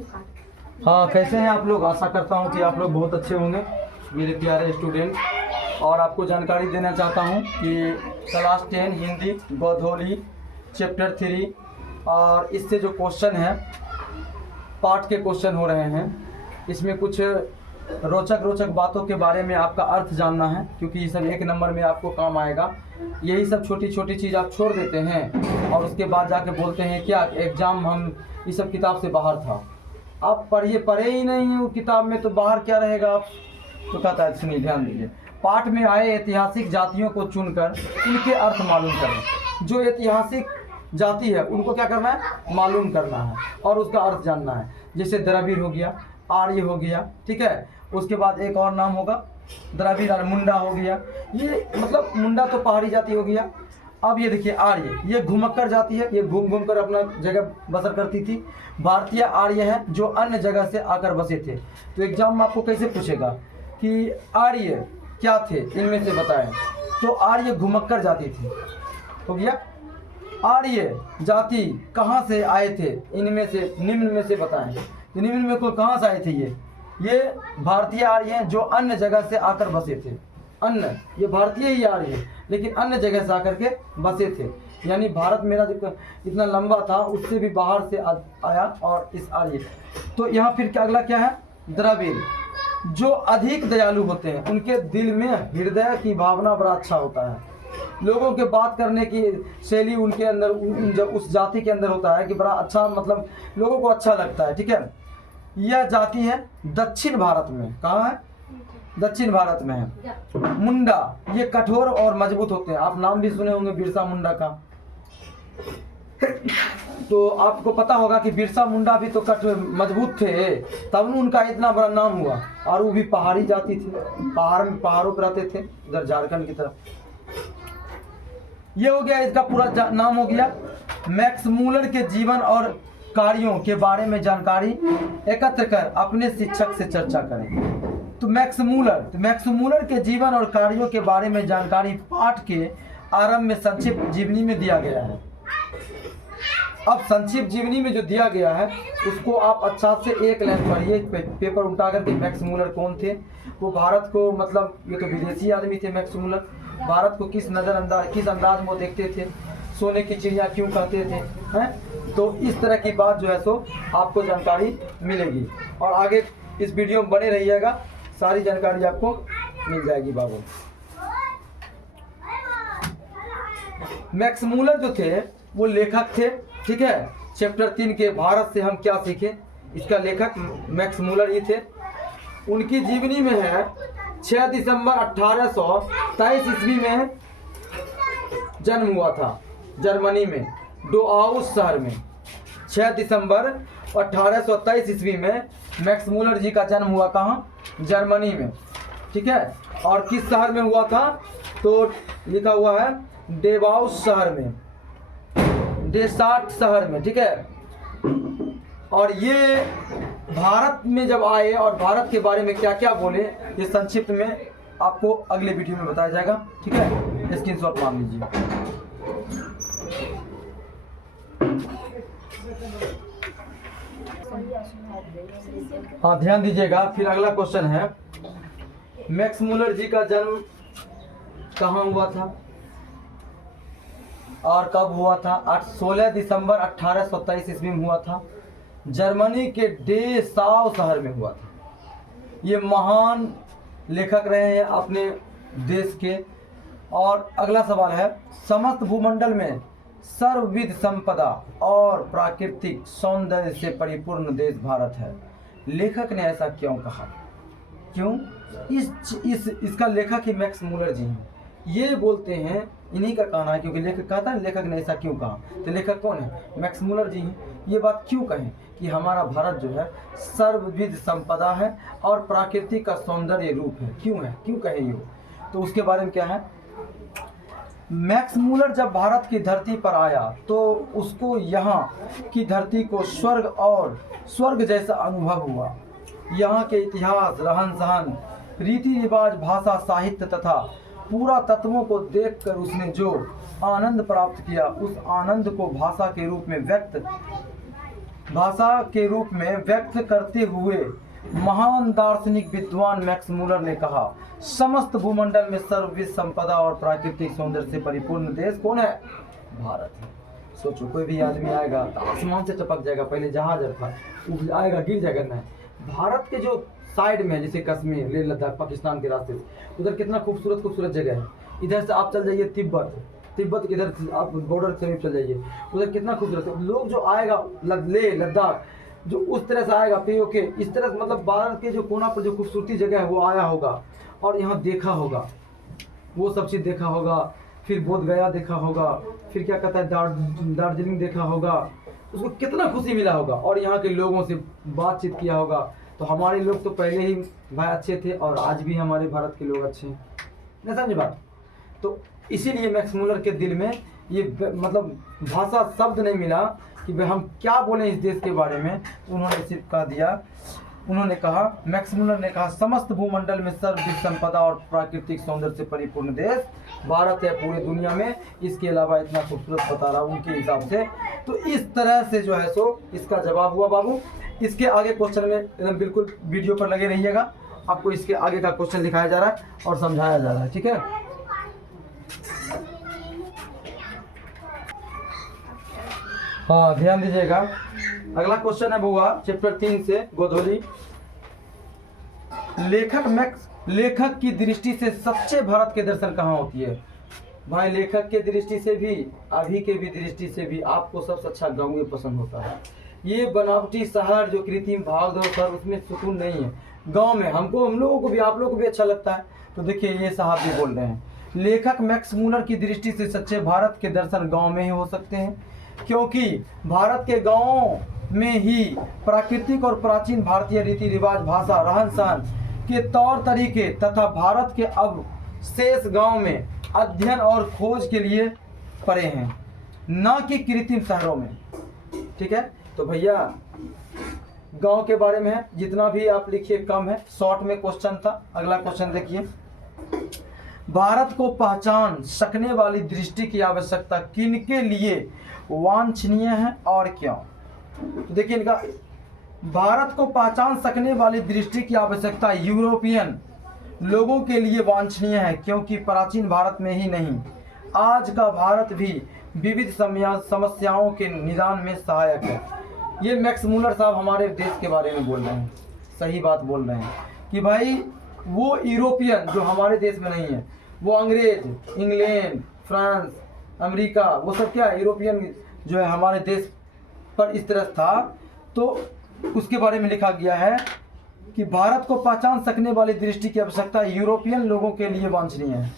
हाँ, कैसे हैं आप लोग? आशा करता हूँ कि आप लोग बहुत अच्छे होंगे मेरे प्यारे स्टूडेंट। और आपको जानकारी देना चाहता हूँ कि क्लास 10 हिंदी गोधोली चैप्टर 3 और इससे जो क्वेश्चन है पाठ के क्वेश्चन हो रहे हैं। इसमें कुछ रोचक बातों के बारे में आपका अर्थ जानना है, क्योंकि ये सब 1 नंबर में आपको काम आएगा। यही सब छोटी छोटी चीज़ आप छोड़ देते हैं और उसके बाद जाके बोलते हैं क्या एग्ज़ाम हम इस सब किताब से बाहर था। आप पढ़े ही नहीं हैं वो किताब में, तो बाहर क्या रहेगा आप? तो कहता है सुनिए, ध्यान दीजिए। पाठ में आए ऐतिहासिक जातियों को चुनकर उनके अर्थ मालूम करें। जो ऐतिहासिक जाति है उनको क्या करना है? मालूम करना है और उसका अर्थ जानना है। जैसे द्रविड़ हो गया, आर्य हो गया, ठीक है। उसके बाद एक और नाम होगा द्रविड़ और मुंडा हो गया। ये मतलब मुंडा तो पहाड़ी जाति हो गया। अब ये देखिए आर्य, ये घुमक्कर जाती है, ये घूम घूम कर अपना जगह बसर करती थी। भारतीय आर्य हैं जो अन्य जगह से आकर बसे थे। तो एग्जाम में आपको कैसे पूछेगा कि आर्य क्या थे, इनमें से बताएं। तो आर्य घुमक्कर जाति थी, हो गया। आर्य जाति कहाँ से आए थे, इनमें से निम्न में से बताएं। तो निम्न में को कहाँ से आए थे? ये भारतीय आर्य हैं जो अन्य जगह से आकर बसे थे। अन्य, ये भारतीय ही आर्य है लेकिन अन्य जगह से आकर के बसे थे। यानी भारत मेरा जो इतना लंबा था उससे भी बाहर से आया और इस आर्य। तो यहाँ फिर क्या अगला क्या है? द्रविड़, जो अधिक दयालु होते हैं, उनके दिल में हृदय की भावना बड़ा अच्छा होता है। लोगों के बात करने की शैली उनके अंदर जब उस जाति के अंदर होता है कि बड़ा अच्छा, मतलब लोगों को अच्छा लगता है, ठीक है। यह जाति है दक्षिण भारत में। कहाँ है? दक्षिण भारत में है। मुंडा, ये कठोर और मजबूत होते हैं। आप नाम भी सुने होंगे बिरसा मुंडा का। तो आपको पता होगा कि बिरसा मुंडा भी तो मजबूत थे, तब उनका इतना बड़ा नाम हुआ। और वो भी पहाड़ी जाति थी, पहाड़ों पर रहते थे, इधर झारखंड की तरफ। ये हो गया, इसका पूरा नाम हो गया। मैक्स मूलर के जीवन और कार्यों के बारे में जानकारी एकत्र कर अपने शिक्षक से चर्चा करें। तो मैक्स मूलर के जीवन और कार्यों के बारे में जानकारी पाठ के आरंभ में संक्षिप्त जीवनी में दिया गया है। अब संक्षिप्त जीवनी में जो दिया गया है उसको आप अच्छा से एक लाइन पढ़िए, पेपर उल्टा करके। मैक्स मूलर कौन थे? वो भारत को, मतलब ये तो विदेशी आदमी थे मैक्स मूलर। भारत को किस अंदाज में वो देखते थे, सोने की चिड़िया क्यों कहते थे, हैं? तो इस तरह की बात जो है सो आपको जानकारी मिलेगी। और आगे इस वीडियो में बने रहिएगा, सारी जानकारी आपको मिल जाएगी बाबू। मैक्स मूलर जो थे वो लेखक थे, ठीक है। चैप्टर 3 के भारत से हम क्या सीखे, इसका लेखक मैक्स मूलर ही थे। उनकी जीवनी में है 6 दिसंबर 1823 ईस्वी में जन्म हुआ था, जर्मनी में डोआउस शहर में। 6 दिसंबर 1823 ईस्वी में मैक्स मूलर जी का जन्म हुआ। कहाँ? जर्मनी में, ठीक है। और किस शहर में हुआ था? तो लिखा हुआ है डेबाउस शहर में, डेसाट शहर में, ठीक है। और ये भारत में जब आए और भारत के बारे में क्या क्या बोले, ये संक्षिप्त में आपको अगले वीडियो में बताया जाएगा, ठीक है। स्क्रीनशॉट मार लीजिए। हाँ, ध्यान दीजिएगा। फिर अगला क्वेश्चन है, मैक्स मूलर जी का जन्म कहाँ हुआ था और कब हुआ था? 16 दिसंबर 1823 ईस्वी में हुआ था। जर्मनी के डेसाउ शहर में हुआ था। ये महान लेखक रहे हैं अपने देश के। और अगला सवाल है, समस्त भूमंडल में सर्वविध संपदा और प्राकृतिक सौंदर्य से परिपूर्ण देश भारत है। लेखक ने ऐसा क्यों कहा? क्यों? इसका लेखक ही मैक्स मूलर जी हैं। ये बोलते हैं, इन्हीं का कहना है, क्योंकि लेखक कहता है लेखक ने ऐसा क्यों कहा। तो लेखक कौन है? मैक्स मूलर जी हैं। ये बात क्यों कहें कि हमारा भारत जो है सर्वविध संपदा है और प्राकृतिक का सौंदर्य रूप है? क्यों है, क्यों कहे ये? तो उसके बारे में क्या है, मैक्स मूलर जब भारत की धरती पर आया तो उसको यहाँ की धरती को स्वर्ग जैसा अनुभव हुआ। यहाँ के इतिहास, रहन सहन, रीति रिवाज, भाषा, साहित्य तथा पूरा तत्वों को देखकर उसने जो आनंद प्राप्त किया, उस आनंद को भाषा के रूप में व्यक्त भाषा के रूप में व्यक्त करते हुए महान दार्शनिक विद्वान मैक्स मूलर ने कहा, समस्त भूमंडल में सर्वविध संपदा और प्राकृतिक सौंदर्य से परिपूर्ण देश कौन है? भारत है। सोचो कोई भी आदमी आएगा तो आसमान से टपक जाएगा, पहले जहाज था आएगा गिर जाएगा। नहीं, भारत के जो साइड में जैसे कश्मीर, लेह लद्दाख, पाकिस्तान के रास्ते से उधर कितना खूबसूरत खूबसूरत जगह है। इधर से आप चल जाइए तिब्बत के इधर आप बॉर्डर से चल जाइए, उधर कितना खूबसूरत है। लोग जो आएगा लेह लद्दाख जो उस तरह से आएगा पीओके, इस तरह से मतलब भारत के जो कोना पर जो खूबसूरती जगह है वो आया होगा और यहाँ देखा होगा, वो सब चीज़ देखा होगा। फिर बोध गया देखा होगा, फिर क्या कहता है दार्जिलिंग देखा होगा, उसको कितना खुशी मिला होगा और यहाँ के लोगों से बातचीत किया होगा। तो हमारे लोग तो पहले ही भाई अच्छे थे और आज भी हमारे भारत के लोग अच्छे हैं, नहीं समझे बात। तो इसीलिए मैक्स मूलर के दिल में ये मतलब भाषा शब्द नहीं मिला कि भाई हम क्या बोलें इस देश के बारे में। तो उन्होंने सिर्फ कह दिया, उन्होंने कहा, मैक्स मूलर ने कहा, समस्त भूमंडल में सर्वविध संपदा और प्राकृतिक सौंदर्य से परिपूर्ण देश भारत है पूरी दुनिया में। इसके अलावा इतना खूबसूरत बता रहा उनके हिसाब से। तो इस तरह से जो है सो इसका जवाब हुआ बाबू। इसके आगे क्वेश्चन में एकदम बिल्कुल वीडियो पर लगे रहिएगा, आपको इसके आगे का क्वेश्चन दिखाया जा रहा है और समझाया जा रहा है, ठीक है। हाँ ध्यान दीजिएगा, अगला क्वेश्चन है बुआ चैप्टर 3 से गोधोली। लेखक की दृष्टि से सच्चे भारत के दर्शन कहाँ होती है? भाई लेखक के दृष्टि से भी अभी के भी दृष्टि से भी आपको सबसे अच्छा गाँव में पसंद होता है। ये बनावटी शहर जो कृत्रिम भाग दौड़ सर उसमें सुकून नहीं है। गांव में हम लोगों को भी आप लोगों को भी अच्छा लगता है। तो देखिए ये साहब भी बोल रहे हैं, लेखक मैक्स मूलर की दृष्टि से सच्चे भारत के दर्शन गांव में ही हो सकते हैं, क्योंकि भारत के गांव में ही प्राकृतिक और प्राचीन भारतीय रीति रिवाज, भाषा, रहन सहन के तौर तरीके तथा भारत के अवशेष गांव में अध्ययन और खोज के लिए पड़े हैं, न कि कृत्रिम शहरों में, ठीक है। तो भैया गांव के बारे में है, जितना भी आप लिखिए कम है, शॉर्ट में क्वेश्चन था। अगला क्वेश्चन देखिए, भारत को पहचान सकने वाली दृष्टि की आवश्यकता किनके लिए वांछनीय है और क्यों? तो देखिए इनका, भारत को पहचान सकने वाली दृष्टि की आवश्यकता यूरोपियन लोगों के लिए वांछनीय है, क्योंकि प्राचीन भारत में ही नहीं आज का भारत भी विविध समस्याओं के निदान में सहायक है। ये मैक्स मूलर साहब हमारे देश के बारे में बोल रहे हैं, सही बात बोल रहे हैं कि भाई वो यूरोपियन जो हमारे देश में नहीं है, वो अंग्रेज, इंग्लैंड, फ्रांस, अमेरिका, वो सब क्या यूरोपियन जो है हमारे देश पर इस तरह था। तो उसके बारे में लिखा गया है कि भारत को पहचान सकने वाली दृष्टि की आवश्यकता यूरोपियन लोगों के लिए वांछनीय है।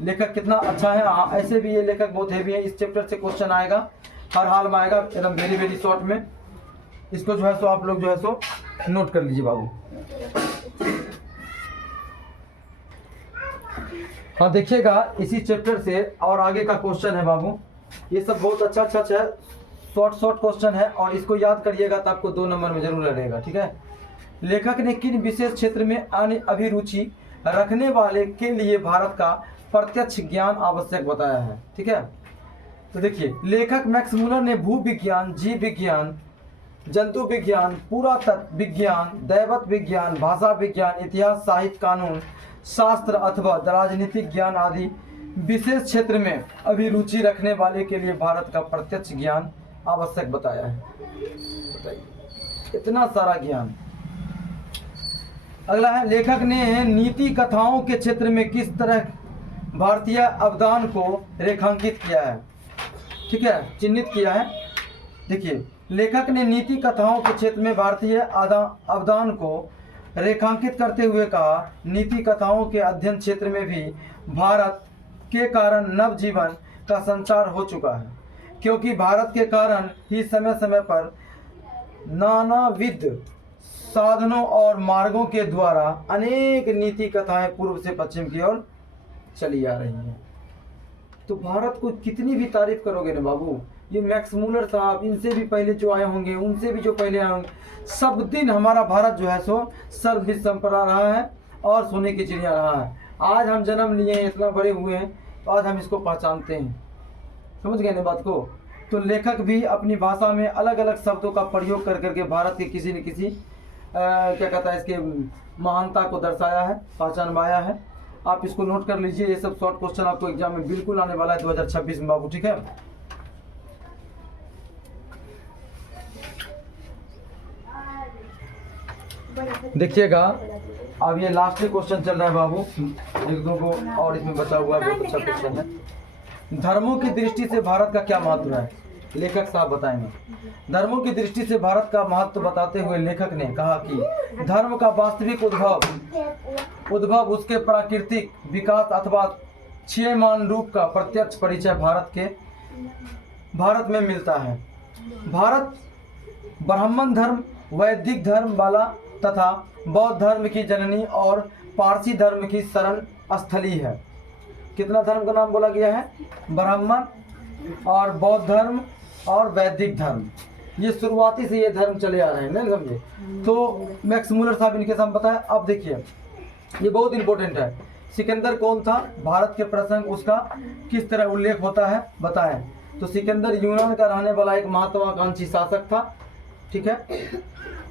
लेखक कितना अच्छा है। ऐसे भी ये लेखक बहुत हेवी है। इस चैप्टर से क्वेश्चन आएगा, हर हाल में आएगा, एकदम वेरी वेरी शॉर्ट में। इसको जो है सो आप लोग जो है सो नोट कर लीजिए बाबू। हाँ देखिएगा इसी चैप्टर से और आगे का क्वेश्चन है बाबू। ये सब बहुत अच्छा है, शॉर्ट क्वेश्चन है और इसको याद करिएगा तो आपको 2 नंबर में जरूर रहेगा, ठीक है। लेखक ने किन विशेष क्षेत्र में अभिरुचि रखने वाले के लिए भारत का प्रत्यक्ष ज्ञान आवश्यक बताया है, ठीक है। तो देखिए लेखक मैक्स मूलर ने भू विज्ञान, जीव विज्ञान, जंतु विज्ञान, पुरातत्व विज्ञान, दैवत विज्ञान, भाषा विज्ञान, इतिहास, साहित्य, कानून शास्त्र अथवा राजनीतिक ज्ञान आदि विशेष क्षेत्र में अभिरुचि रखने वाले के लिए भारत का प्रत्यक्ष ज्ञान आवश्यक बताया है। बताइए इतना सारा ज्ञान। अगला है, लेखक ने नीति कथाओं के क्षेत्र में किस तरह भारतीय अवदान को रेखांकित किया है, ठीक है, चिन्हित किया है। देखिए लेखक ने नीति कथाओं के क्षेत्र में भारतीय अवदान को रेखांकित करते हुए कहा, नीति कथाओं के अध्ययन क्षेत्र में भी भारत के कारण नव जीवन का संचार हो चुका है, क्योंकि भारत के कारण ही समय समय पर नानाविध साधनों और मार्गों के द्वारा अनेक नीति कथाएं पूर्व से पश्चिम की ओर चली आ रही हैं। तो भारत को कितनी भी तारीफ करोगे ना बाबू, ये मैक्स मूलर साहब, इनसे भी पहले जो आए होंगे, उनसे भी जो पहले आए होंगे, सब दिन हमारा भारत जो है सो सर्वविध संपदा रहा है और सोने की चिड़िया रहा है। आज हम जन्म लिए हैं, इतना बड़े हुए हैं, तो आज हम इसको पहचानते हैं। समझ गए ना बात को। तो लेखक भी अपनी भाषा में अलग अलग शब्दों का प्रयोग कर करके भारत के किसी न किसी क्या कहता है इसके महानता को दर्शाया है, पहचानवाया है। आप इसको नोट कर लीजिए, ये सब शॉर्ट क्वेश्चन आपको एग्जाम में बिल्कुल आने वाला है 2026 में बाबू, ठीक है। देखिएगा अब ये लास्ट क्वेश्चन चल रहा है बाबू, एक दो को और इसमें बचा हुआ है, बहुत अच्छा क्वेश्चन है। धर्मों की दृष्टि से भारत का क्या महत्व है, लेखक साहब बताएंगे। धर्मों की दृष्टि से भारत का महत्व बताते हुए लेखक ने कहा कि धर्म का वास्तविक उद्भव उसके प्राकृतिक विकास अथवा क्षीयमान रूप का प्रत्यक्ष परिचय भारत में मिलता है। भारत ब्राह्मण धर्म, वैदिक धर्म वाला तथा बौद्ध धर्म की जननी और पारसी धर्म की शरण स्थली है। कितना धर्म का नाम बोला गया है, ब्राह्मण और बौद्ध धर्म और वैदिक धर्म, ये शुरुआती से ये धर्म चले आ रहे हैं, नहीं समझे। तो मैक्स मूलर साहब इनके साथ बताया। अब देखिए ये बहुत इंपॉर्टेंट है, सिकंदर कौन था, भारत के प्रसंग उसका किस तरह उल्लेख होता है बताएं। तो सिकंदर यूनान का रहने वाला एक महत्वाकांक्षी शासक था, ठीक है।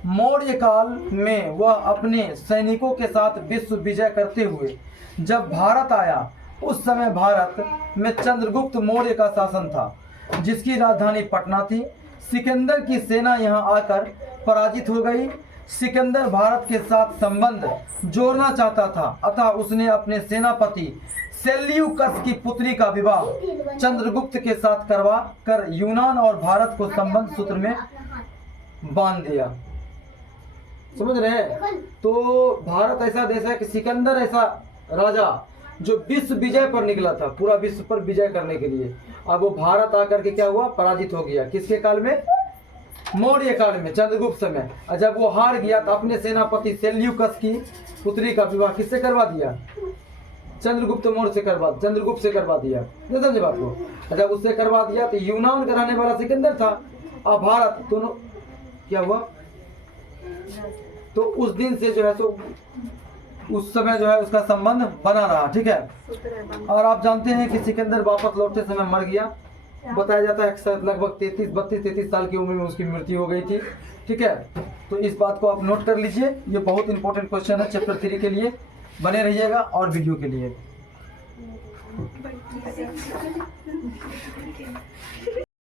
मौर्य काल में वह अपने सैनिकों के साथ विश्व विजय करते हुए जब भारत आया, उस समय भारत में चंद्रगुप्त मौर्य का शासन था, जिसकी राजधानी पटना थी। सिकंदर की सेना यहां आकर पराजित हो गई। सिकंदर भारत के साथ संबंध जोड़ना चाहता था, अतः उसने अपने सेनापति सेल्यूकस की पुत्री का विवाह चंद्रगुप्त के साथ करवा कर यूनान और भारत को संबंध सूत्र में बांध दिया। समझ रहे हैं। तो भारत ऐसा देश है कि सिकंदर ऐसा राजा जो विश्व विजय पर निकला था, पूरा विश्व पर विजय करने के लिए, अब वो भारत आकर के क्या हुआ, पराजित हो गया। किसके काल में, मौर्य काल में, चंद्रगुप्त समय। और जब वो हार गया तो अपने सेनापति सेल्यूकस की पुत्री का विवाह किससे करवा दिया, चंद्रगुप्त मौर्य से चंद्रगुप्त से करवा दिया। नहीं समझे बात को। जब उससे करवा दिया तो यूनान का रहने वाला सिकंदर था, अब भारत दोनों क्या हुआ। तो उस दिन से जो है तो उस समय जो है उसका संबंध बना रहा, ठीक है। और आप जानते हैं कि सिकंदर वापस लौटते समय मर गया। बताया जाता है कि लगभग 32-33 साल की उम्र में उसकी मृत्यु हो गई थी, ठीक है। तो इस बात को आप नोट कर लीजिए, ये बहुत इंपॉर्टेंट क्वेश्चन है चैप्टर 3 के लिए। बने रहिएगा और वीडियो के लिए।